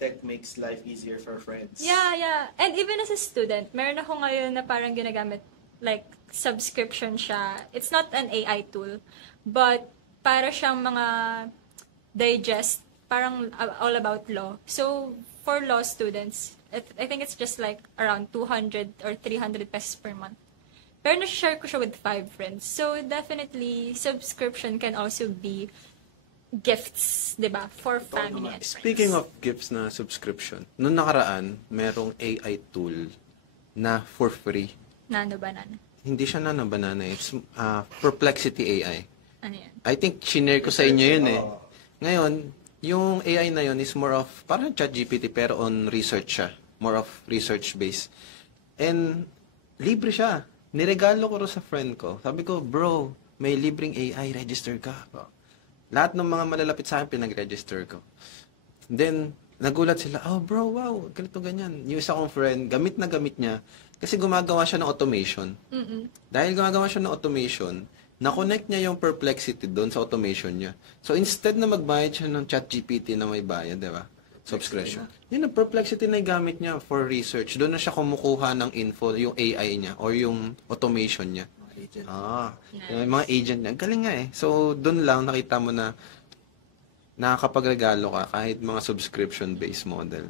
tech makes life easier for friends. Yeah. And even as a student, meron ako ngayon na parang ginagamit, like, subscription siya. It's not an AI tool, but para siyang mga digest, parang all about law. So, for law students, I think it's just like around 200 or 300 pesos per month. Pero na-share ko siya with 5 friends. So, definitely, subscription can also be gifts, di ba? For family and friends. Speaking of gifts na subscription, noong nakaraan, merong AI tool na for free. Nano Banana. Hindi siya Nano Banana. It's Perplexity AI. Ano yan? I think shinare ko sa inyo yun eh. Ngayon, yung AI na yun is more of, parang ChatGPT pero on research siya. More of research based. And, libre siya. Niregalo ko rin sa friend ko. Sabi ko, bro, may libreng AI, register ka. Lahat ng mga malalapit sa akin, pinag-register ko. Then, nagulat sila, oh bro, wow, ganito ganyan. Yung isa kong friend, gamit na gamit niya, kasi gumagawa siya ng automation. Dahil gumagawa siya ng automation, na-connect niya yung Perplexity doon sa automation niya. So, instead na magbayad siya ng ChatGPT na may bayad, di ba? Subscription. Yun ang Perplexity na gamit niya for research. Doon na siya kumukuha ng info, yung AI niya, or yung automation niya. Yung mga agent niya. Galing nga eh. So, doon lang nakita mo na nakakapagregalo ka kahit mga subscription-based model.